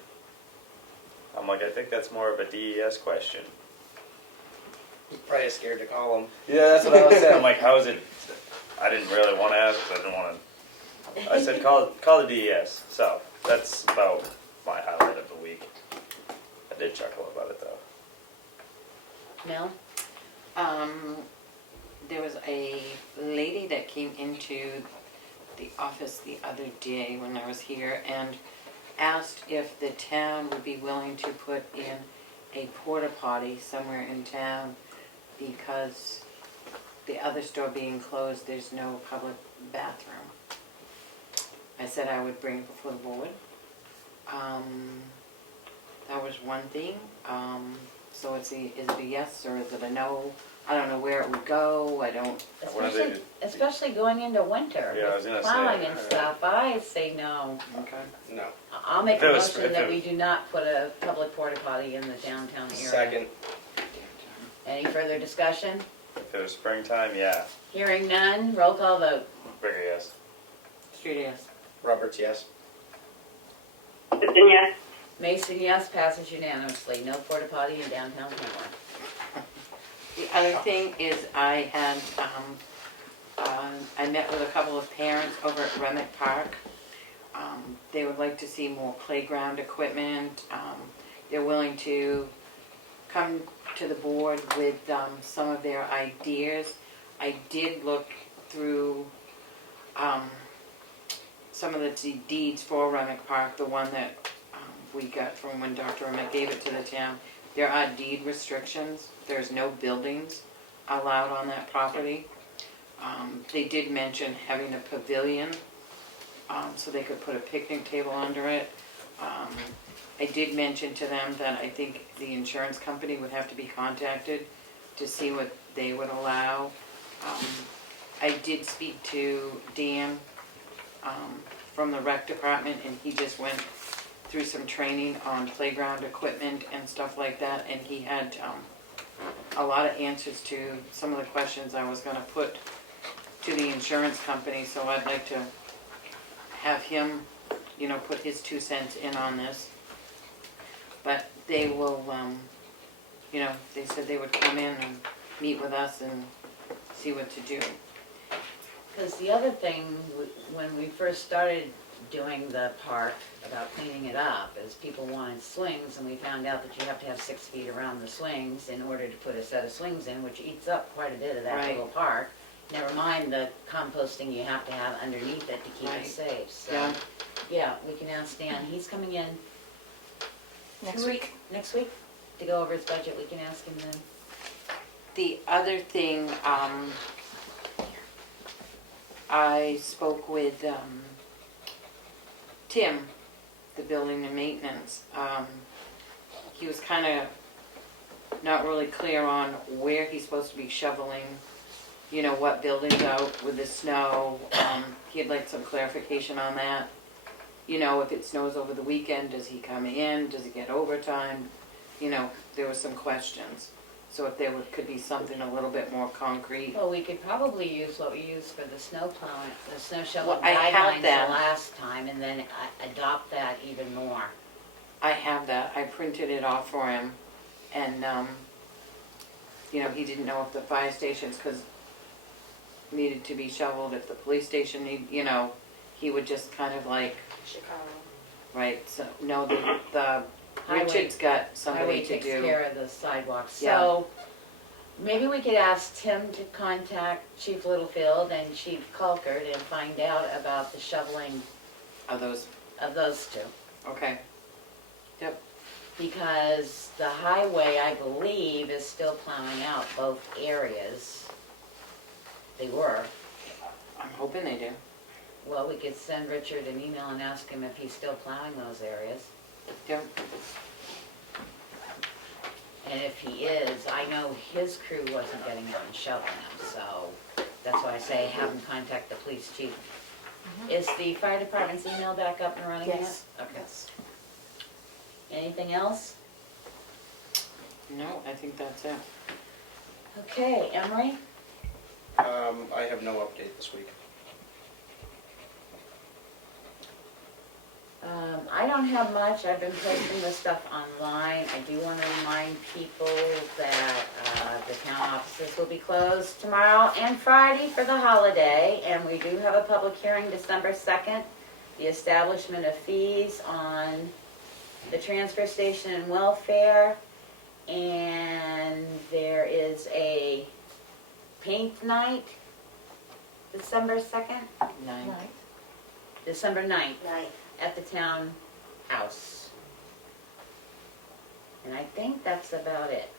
I'm like, I think that's more of a DES question. You're probably scared to call him. Yeah, that's what I was saying. I'm like, how is it? I didn't really want to ask because I didn't want to. I said, call the DES. So that's about my highlight of the week. I did chuckle about it though. Mel? There was a lady that came into the office the other day when I was here and asked if the town would be willing to put in a porta potty somewhere in town because the other store being closed, there's no public bathroom. I said I would bring it before the board. That was one thing. So is it a yes or is it a no? I don't know where it would go. I don't. What are they- Especially going into winter. Yeah, I was gonna say, plowing and stuff, I say no. Okay. No. I'll make If a it was- motion if that it- we do not put a public porta potty in the downtown area. Second. Any further discussion? If it was springtime, yeah. Hearing none, roll call vote. Ricker, yes. Street yes. Roberts, yes. Then yes. Mason, yes, passes unanimously. No porta potty in downtown Tamworth. The other thing is I had, I met with a couple of parents over at Remick Park. They would like to see more playground equipment. They're willing to come to the board with some of their ideas. I did look through some of the deeds for Remick Park, the one that we got from when Dr. Remick gave it to the town. There are deed restrictions. There's no buildings allowed on that property. They did mention having a pavilion so they could put a picnic table under it. I did mention to them that I think the insurance company would have to be contacted to see what they would allow. I did speak to Dan from the rec department, and he just went through some training on playground equipment and stuff like that, and he had a lot of answers to some of the questions I was gonna put to the insurance company, so I'd like to have him, you know, put his 2 cents in on this. But they will, you know, they said they would come in and meet with us and see what to do. Because the other thing, when we first started doing the park about cleaning it up, is people wanted swings, and we found out that you have to have 6 feet around the swings in order to put a set of swings in, which eats up quite a bit of that Right. little park. Never mind the composting you have to have underneath it to keep Right. it safe. So, Yeah. yeah, we can ask Dan. He's coming in Next week. next week to go over his budget. We can ask him then. The other thing, I spoke with Tim, the building and maintenance. He was kind of not really clear on where he's supposed to be shoveling, you know, what buildings out with the snow. He'd like some clarification on that. You know, if it snows over the weekend, does he come in? Does he get overtime? You know, there were some questions. So if there could be something a little bit more concrete. Well, we could probably use what we used for the snow plowing, the snow shoveling Well, I have guidelines the that. last time, and then adopt that even more. I have that. I printed it off for him. And, you know, he didn't know if the fire stations needed to be shoveled, if the police station you know, he would just kind of like, Chicago. right, so, no, the Highway- Richard's got somebody Highway to takes do. care of the sidewalks. Yeah. So maybe we could ask Tim to contact Chief Littlefield and Chief Colkert and find out about the shoveling Are those, of those two. okay. Yep. Because the highway, I believe, is still plowing out both areas. They were. I'm hoping they do. Well, we could send Richard an email and ask him if he's still plowing those areas. Yep. And if he is, I know his crew wasn't getting out and shoveling them, so that's why I say have him contact the police chief. Is the fire department's email back up and running yet? Yes. Okay. Yes. Anything else? No, I think that's it. Okay, Emery? I have no update this week. I don't have much. I've been posting this stuff online. I do want to remind people that the town offices will be closed tomorrow and Friday for the holiday, and we do have a public hearing December 2nd, the establishment of fees on the transfer station and welfare, and there is a paint night December 2nd, 9. December 9th. Night. At the town house. And I think that's about it.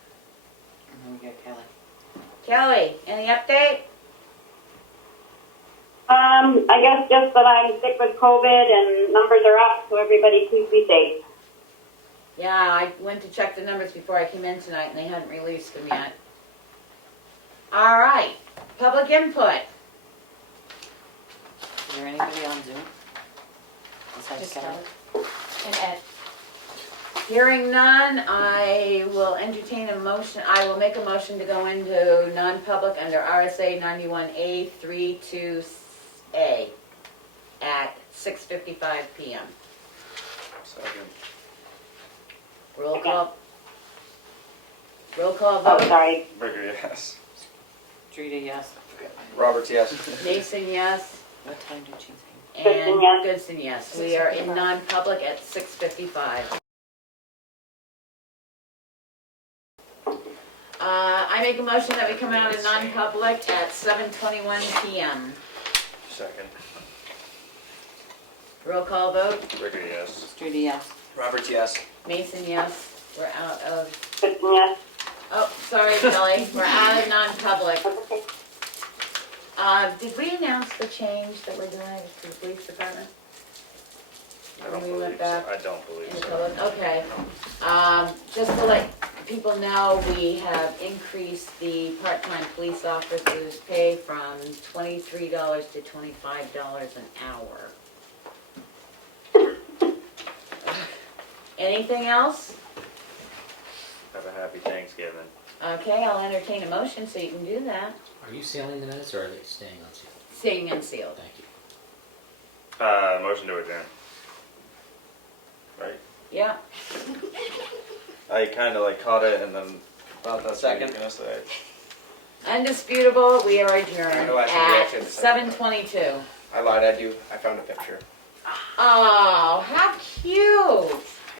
And then we got Kelly. Kelly, any update? I guess just that I'm sick with COVID and numbers are up, so everybody please be safe. Yeah, I went to check the numbers before I came in tonight and they hadn't released them yet. All right, public input. Is there anybody on Zoom? Besides Just Kelly? And Ed. Hearing none, I will entertain a motion, I will make a motion to go into non-public under RSA 91A 32A at 6:55 PM. Second. Roll call. Roll call Oh, vote. sorry. Bricker, yes. Streeter, yes. Roberts, yes. Mason, yes. What time did she say? And Goodson, yes. Goodson, yes. We are in 6:55. non-public at 6:55. I make a motion that we come out in non-public at 7:21 PM. Second. Roll call vote. Bricker, yes. Streeter, yes. Roberts, yes. Mason, yes. We're out of, Goodson, yes. oh, sorry, Kelly. We're out of non-public. Okay. Did we announce the change that we're doing to the police department? I don't When we went believe so. back I don't believe in the so. public? Okay. Just to let people know, we have increased the part-time police officers' pay from $23 to $25 an hour. Anything else? Have a happy Thanksgiving. Okay, I'll entertain a motion so you can do that. Are you sealing the minutes or are they staying unsealed? Staying unsealed. Thank you. Motion to adjourn. Right? Yeah. I kind of like caught it and then About the what second. you gonna say. Undisputable, we are I adjourned know I should at react to the second 7:22. I lied, I found a picture. Oh, how cute!